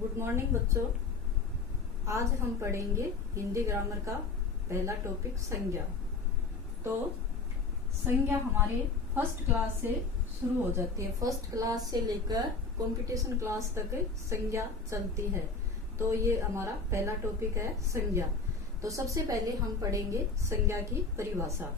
Good morning बच्चों। आज हम पढ़ेंगे हिंदी ग्रामर का पहला टॉपिक संज्ञा। तो संज्ञा हमारे फर्स्ट क्लास से शुरू हो जाती है। फर्स्ट क्लास से लेकर कंपटीशन क्लास तक संज्ञा चलती है। तो ये हमारा पहला टॉपिक है संज्ञा। तो सबसे पहले हम पढ़ेंगे संज्ञा की परिभाषा।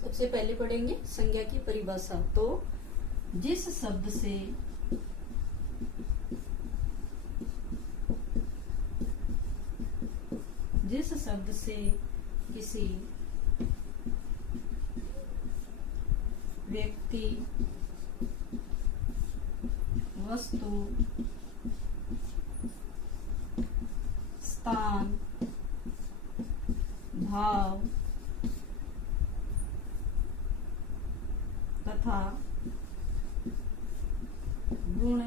सबसे पहले पढ़ेंगे संज्ञा की परिभाषा। तो जिस शब्द से किसी व्यक्ति, वस्तु, स्थान, भाव तथा गुण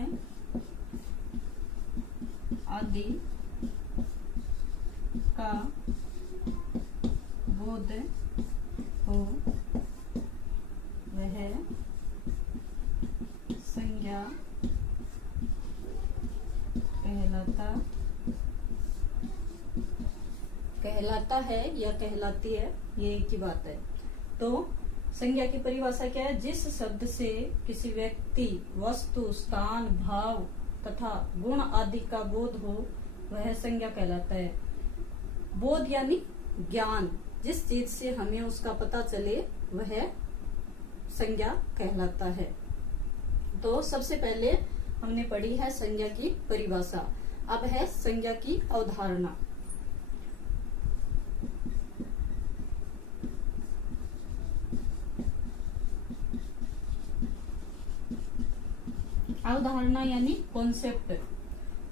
आदि का बोध हो वह संज्ञा कहलाता है या कहलाती है, ये एक ही बात है। तो संज्ञा की परिभाषा क्या है? जिस शब्द से किसी व्यक्ति, वस्तु, स्थान, भाव तथा गुण आदि का बोध हो वह संज्ञा कहलाता है। बोध यानी ज्ञान, जिस चीज से हमें उसका पता चले वह संज्ञा कहलाता है। तो सबसे पहले हमने पढ़ी है संज्ञा की परिभाषा। अब है संज्ञा की अवधारणा। अवधारणा यानी कॉन्सेप्ट।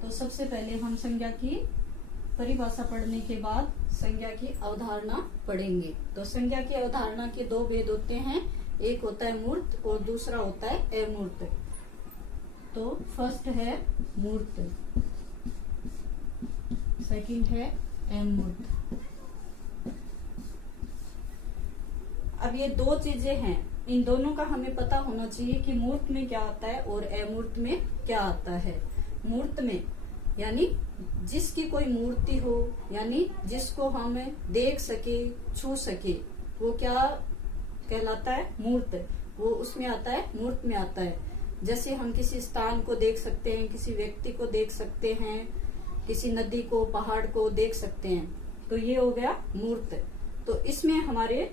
तो सबसे पहले हम संज्ञा की परिभाषा पढ़ने के बाद संज्ञा की अवधारणा पढ़ेंगे। तो संज्ञा की अवधारणा के दो भेद होते हैं, एक होता है मूर्त और दूसरा होता है अमूर्त। तो फर्स्ट है मूर्त, सेकंड है अमूर्त। अब ये दो चीजें हैं, इन दोनों का हमें पता होना चाहिए कि मूर्त में क्या आता है और अमूर्त में क्या आता है। मूर्त में यानी जिसकी कोई मूर्ति हो, यानी जिसको हम देख सके, छू सके, वो क्या कहलाता है? मूर्त। वो उसमें आता है, मूर्त में आता है। जैसे हम किसी स्थान को देख सकते हैं, किसी व्यक्ति को देख सकते हैं, किसी नदी को, पहाड़ को देख सकते हैं, तो ये हो गया मूर्त। तो इसमें हमारे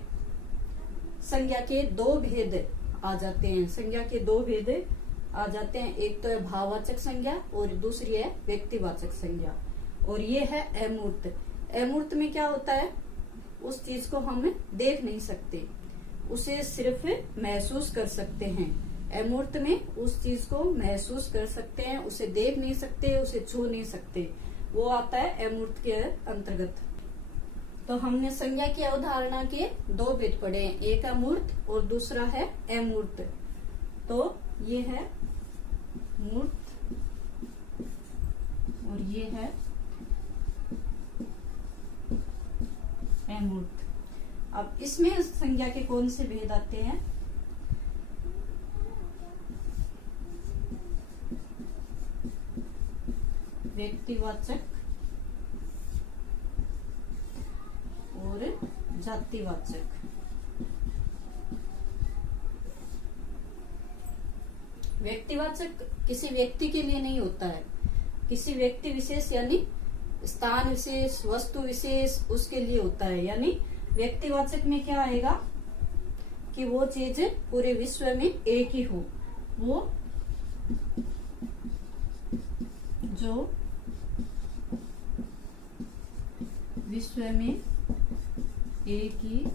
संज्ञा के दो भेद आ जाते हैं। संज्ञा के दो भेद आ जाते हैं, एक तो है भाववाचक संज्ञा और दूसरी है व्यक्तिवाचक संज्ञा। और ये है अमूर्त। अमूर्त में क्या होता है? उस चीज को हम देख नहीं सकते, उसे सिर्फ महसूस कर सकते हैं। अमूर्त में उस चीज को महसूस कर सकते हैं, उसे देख नहीं सकते, उसे छू नहीं सकते, वो आता है अमूर्त के अंतर्गत। तो हमने संज्ञा की अवधारणा के दो भेद पढ़े हैं, एक अमूर्त और दूसरा है अमूर्त। तो ये है मूर्त और ये है अमूर्त। अब इसमें संज्ञा के कौन से भेद आते हैं? व्यक्तिवाचक और जातिवाचक। व्यक्तिवाचक किसी व्यक्ति के लिए नहीं होता है, किसी व्यक्ति विशेष यानी स्थान विशेष, वस्तु विशेष, उसके लिए होता है। यानी व्यक्तिवाचक में क्या आएगा कि वो चीज पूरे विश्व में एक ही हो, वो जो विश्व में एक ही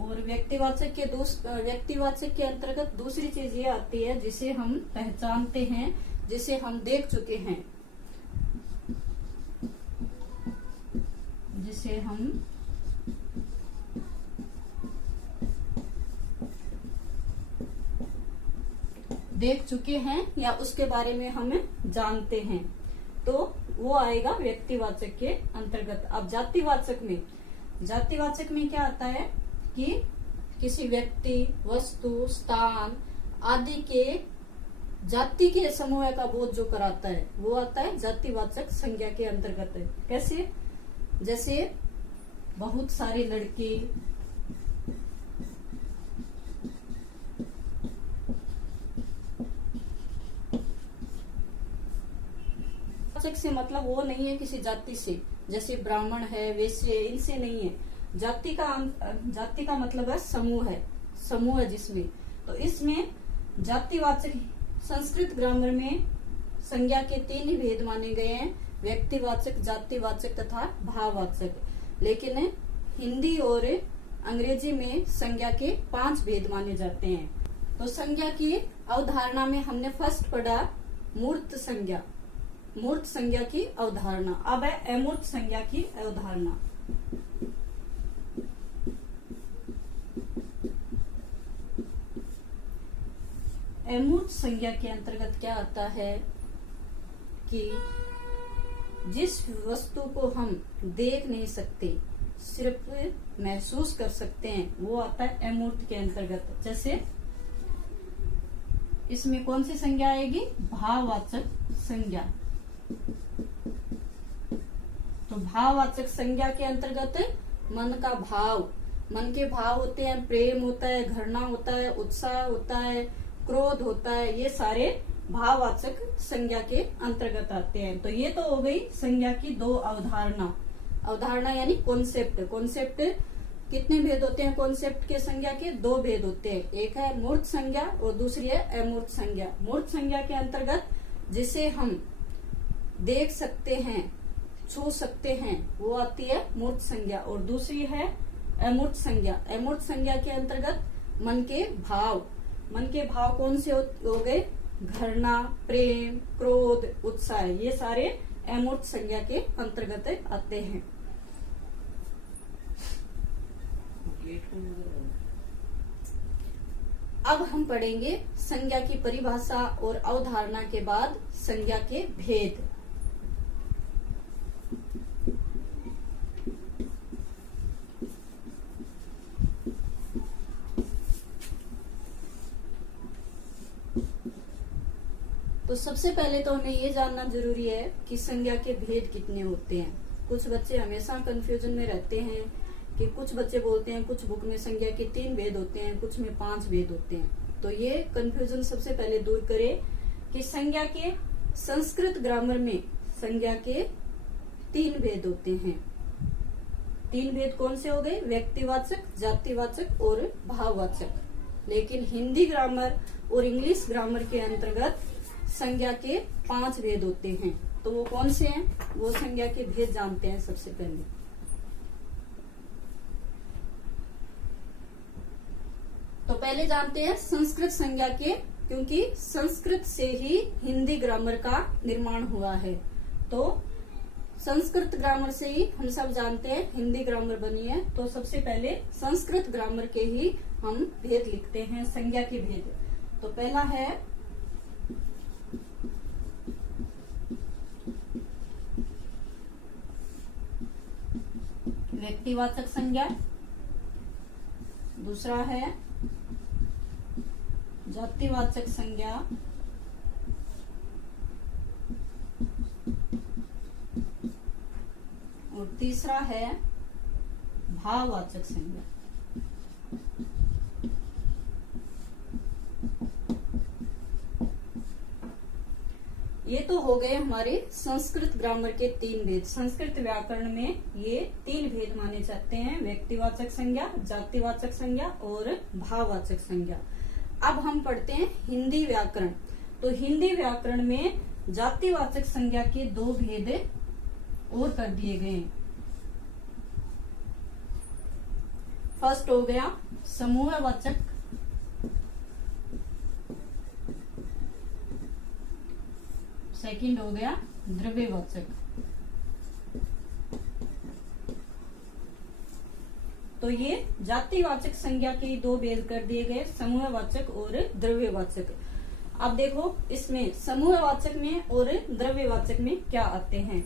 और व्यक्तिवाचक के अंतर्गत दूसरी चीज ये आती है जिसे हम पहचानते हैं, जिसे हम देख चुके हैं, जिसे हम देख चुके हैं या उसके बारे में हम जानते हैं, तो वो आएगा व्यक्तिवाचक के अंतर्गत। अब जातिवाचक में क्या आता है कि किसी व्यक्ति, वस्तु, स्थान आदि के जाति के समूह का बोध जो कराता है वो आता है जातिवाचक संज्ञा के अंतर्गत। कैसे? जैसे बहुत सारे लड़के, से मतलब वो नहीं है किसी जाति से, जैसे ब्राह्मण है, वैश्य, इनसे नहीं है। जाति का मतलब है समूह है जिसमें। तो इसमें जातिवाचक संस्कृत ग्रामर में संज्ञा के 3 ही भेद माने गए हैं, व्यक्तिवाचक, जातिवाचक तथा भाववाचक। लेकिन हिंदी और अंग्रेजी में संज्ञा के 5 भेद माने जाते हैं। तो संज्ञा की अवधारणा में हमने फर्स्ट पढ़ा मूर्त संज्ञा की अवधारणा। अब है अमूर्त संज्ञा की अवधारणा। अमूर्त संज्ञा के अंतर्गत क्या आता है कि जिस वस्तु को हम देख नहीं सकते, सिर्फ महसूस कर सकते हैं, वो आता है अमूर्त के अंतर्गत। जैसे इसमें कौन सी संज्ञा आएगी? भाववाचक संज्ञा। तो भाववाचक संज्ञा के अंतर्गत मन का भाव, मन के भाव होते हैं, प्रेम होता है, घृणा होता है, उत्साह होता है, क्रोध होता है, ये सारे भाववाचक संज्ञा के अंतर्गत आते हैं। तो ये तो हो गई संज्ञा की 2 अवधारणा यानी कॉन्सेप्ट। कितने भेद होते हैं कॉन्सेप्ट के? संज्ञा के 2 भेद होते हैं, एक है मूर्त संज्ञा और दूसरी है अमूर्त संज्ञा। मूर्त संज्ञा के अंतर्गत जिसे हम देख सकते हैं, छू सकते हैं, वो आती है मूर्त संज्ञा, और दूसरी है अमूर्त संज्ञा। अमूर्त संज्ञा के अंतर्गत मन के भाव कौन से हो गए? घृणा, प्रेम, क्रोध, उत्साह, ये सारे अमूर्त संज्ञा के अंतर्गत आते हैं। अब हम पढ़ेंगे संज्ञा की परिभाषा और अवधारणा के बाद संज्ञा के भेद। तो सबसे पहले तो हमें ये जानना जरूरी है कि संज्ञा के भेद कितने होते हैं। कुछ बच्चे हमेशा कंफ्यूजन में रहते हैं कि कुछ बच्चे बोलते हैं कुछ बुक में संज्ञा के 3 भेद होते हैं, कुछ में 5 भेद होते हैं। तो ये कंफ्यूजन सबसे पहले दूर करें कि संज्ञा के संस्कृत ग्रामर में संज्ञा के 3 भेद होते हैं। 3 भेद कौन से हो गए? व्यक्तिवाचक, जातिवाचक और भाववाचक। लेकिन हिंदी ग्रामर और इंग्लिश ग्रामर के अंतर्गत संज्ञा के 5 भेद होते हैं। तो वो कौन से हैं? वो संज्ञा के भेद जानते हैं सबसे पहले। तो पहले जानते हैं संस्कृत संज्ञा के, क्योंकि संस्कृत से ही हिंदी ग्रामर का निर्माण हुआ है। तो संस्कृत ग्रामर से ही हम सब जानते हैं हिंदी ग्रामर बनी है। तो सबसे पहले संस्कृत ग्रामर के ही हम भेद लिखते हैं, संज्ञा के भेद। तो पहला है व्यक्तिवाचक संज्ञा, दूसरा है जातिवाचक संज्ञा, और तीसरा है भाववाचक संज्ञा। ये तो हो गए हमारे संस्कृत ग्रामर के 3 भेद। संस्कृत व्याकरण में ये 3 भेद माने जाते हैं, व्यक्तिवाचक संज्ञा, जातिवाचक संज्ञा और भाववाचक संज्ञा। अब हम पढ़ते हैं हिंदी व्याकरण। तो हिंदी व्याकरण में जातिवाचक संज्ञा के 2 भेद और कर दिए गए। फर्स्ट हो गया समूहवाचक, सेकंड हो गया द्रव्यवाचक। तो ये जातिवाचक संज्ञा के 2 भेद कर दिए गए, समूहवाचक और द्रव्यवाचक। अब देखो इसमें समूहवाचक में और द्रव्यवाचक में क्या आते हैं।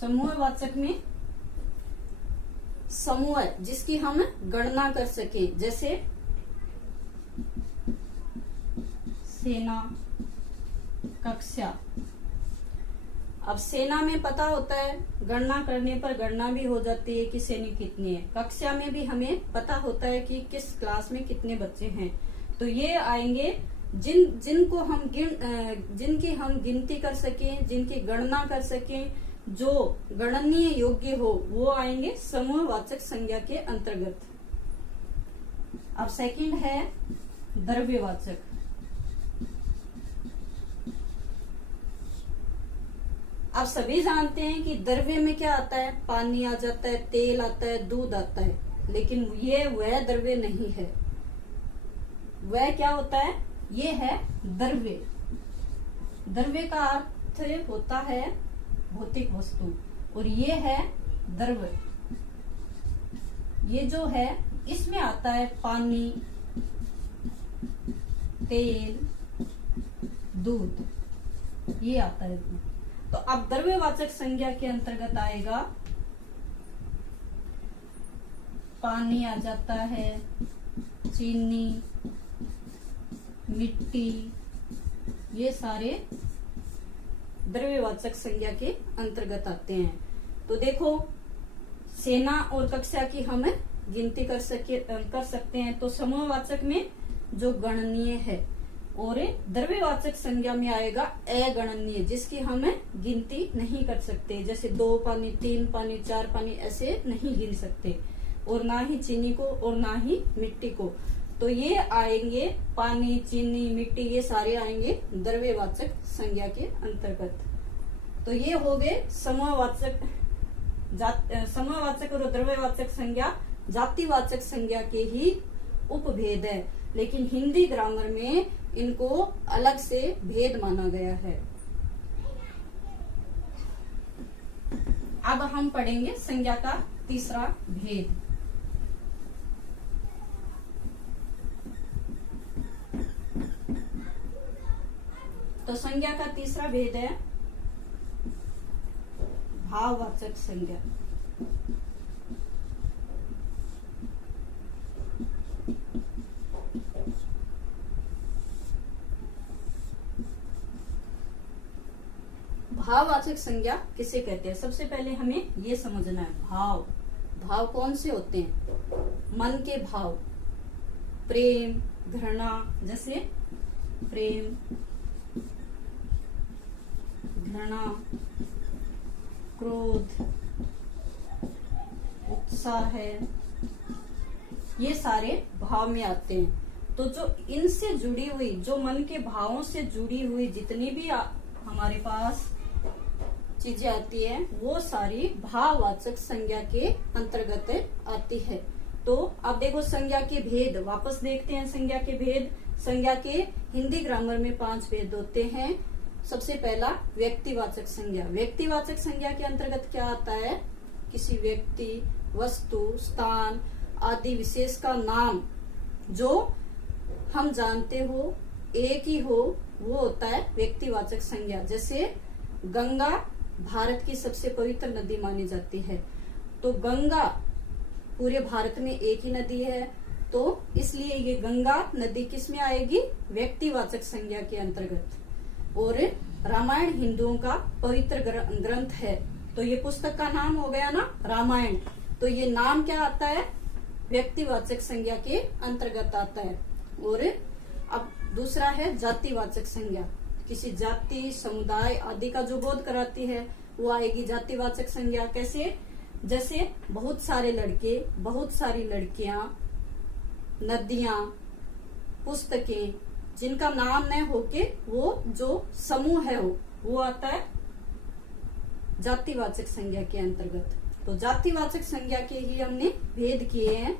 समूहवाचक में समूह जिसकी हम गणना कर सके, जैसे सेना, कक्षा। अब सेना में पता होता है, गणना करने पर गणना भी हो जाती है कि सैनिक कितने हैं। कक्षा में भी हमें पता होता है कि किस क्लास में कितने बच्चे हैं। तो ये आएंगे जिनको हम जिनकी हम गिनती कर सकें, जिनकी गणना कर सकें, जो गणनीय योग्य हो, वो आएंगे समूहवाचक संज्ञा के अंतर्गत। अब सेकंड है द्रव्यवाचक। आप सभी जानते हैं कि द्रव्य में क्या आता है, पानी आ जाता है, तेल आता है, दूध आता है, लेकिन ये वह द्रव्य नहीं है। वह क्या होता है, ये है द्रव्य। द्रव्य का अर्थ होता है भौतिक वस्तु, और ये है द्रव्य। ये जो है इसमें आता है पानी, तेल, दूध, ये आता है। तो अब द्रव्यवाचक संज्ञा के अंतर्गत आएगा पानी आ जाता है, चीनी, मिट्टी, ये सारे द्रव्यवाचक संज्ञा के अंतर्गत आते हैं। तो देखो सेना और कक्षा की हम गिनती कर सकते हैं। तो समूहवाचक में जो गणनीय है, और द्रव्यवाचक संज्ञा में आएगा अगणनीय, जिसकी हम गिनती नहीं कर सकते, जैसे 2 पानी, 3 पानी, 4 पानी, ऐसे नहीं गिन सकते, और ना ही चीनी को और ना ही मिट्टी को। तो ये आएंगे पानी, चीनी, मिट्टी, ये सारे आएंगे द्रव्यवाचक संज्ञा के अंतर्गत। तो ये हो गए समूहवाचक और द्रव्यवाचक संज्ञा जातिवाचक संज्ञा के ही उपभेद है, लेकिन हिंदी ग्रामर में इनको अलग से भेद माना गया है। अब हम पढ़ेंगे संज्ञा का तीसरा भेद। तो संज्ञा का तीसरा भेद है भाववाचक संज्ञा। भाववाचक संज्ञा किसे कहते हैं, सबसे पहले हमें ये समझना है। भाव कौन से होते हैं, मन के भाव, प्रेम, घृणा, जैसे प्रेम, घृणा, क्रोध, उत्साह है, ये सारे भाव में आते हैं। तो जो इनसे जुड़ी हुई, जो मन के भावों से जुड़ी हुई जितनी भी हमारे पास चीजें आती है, वो सारी भाववाचक संज्ञा के अंतर्गत आती है। तो अब देखो संज्ञा के भेद, वापस देखते हैं संज्ञा के भेद। संज्ञा के हिंदी ग्रामर में 5 भेद होते हैं। सबसे पहला व्यक्तिवाचक संज्ञा। व्यक्तिवाचक संज्ञा के अंतर्गत क्या आता है, किसी व्यक्ति, वस्तु, स्थान आदि विशेष का नाम जो हम जानते हो, एक ही हो, वो होता है व्यक्तिवाचक संज्ञा। जैसे गंगा भारत की सबसे पवित्र नदी मानी जाती है, तो गंगा पूरे भारत में एक ही नदी है, तो इसलिए ये गंगा नदी किस में आएगी, व्यक्तिवाचक संज्ञा के अंतर्गत। और रामायण हिंदुओं का पवित्र ग्रंथ है, तो ये पुस्तक का नाम हो गया ना रामायण, तो ये नाम क्या आता है, व्यक्तिवाचक संज्ञा के अंतर्गत आता है। और अब दूसरा है जातिवाचक संज्ञा। किसी जाति, समुदाय आदि का जो बोध कराती है, वो आएगी जातिवाचक संज्ञा। कैसे, जैसे बहुत सारे लड़के, बहुत सारी लड़कियां, नदियां, पुस्तकें, जिनका नाम न होके वो जो समूह है वो आता है जातिवाचक संज्ञा के अंतर्गत। तो जातिवाचक संज्ञा के ही हमने भेद किए हैं,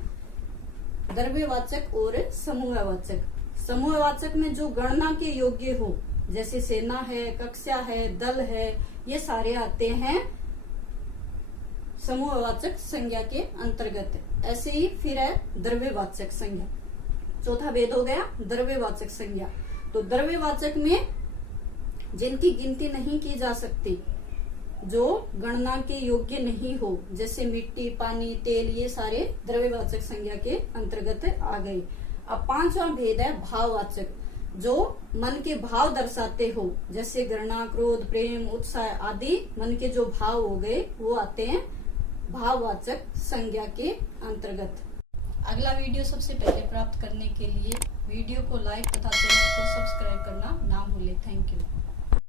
द्रव्यवाचक और समूहवाचक। समूहवाचक में जो गणना के योग्य हो, जैसे सेना है, कक्षा है, दल है, ये सारे आते हैं समूहवाचक संज्ञा के अंतर्गत। ऐसे ही फिर है द्रव्यवाचक संज्ञा। चौथा भेद हो गया द्रव्यवाचक संज्ञा। तो द्रव्यवाचक में जिनकी गिनती नहीं की जा सकती, जो गणना के योग्य नहीं हो, जैसे मिट्टी, पानी, तेल, ये सारे द्रव्यवाचक संज्ञा के अंतर्गत आ गए। अब पांचवा भेद है भाववाचक, जो मन के भाव दर्शाते हो, जैसे घृणा, क्रोध, प्रेम, उत्साह आदि मन के जो भाव हो गए वो आते हैं भाववाचक संज्ञा के अंतर्गत। अगला वीडियो सबसे पहले प्राप्त करने के लिए वीडियो को लाइक तथा चैनल को सब्सक्राइब करना ना भूले। Thank you.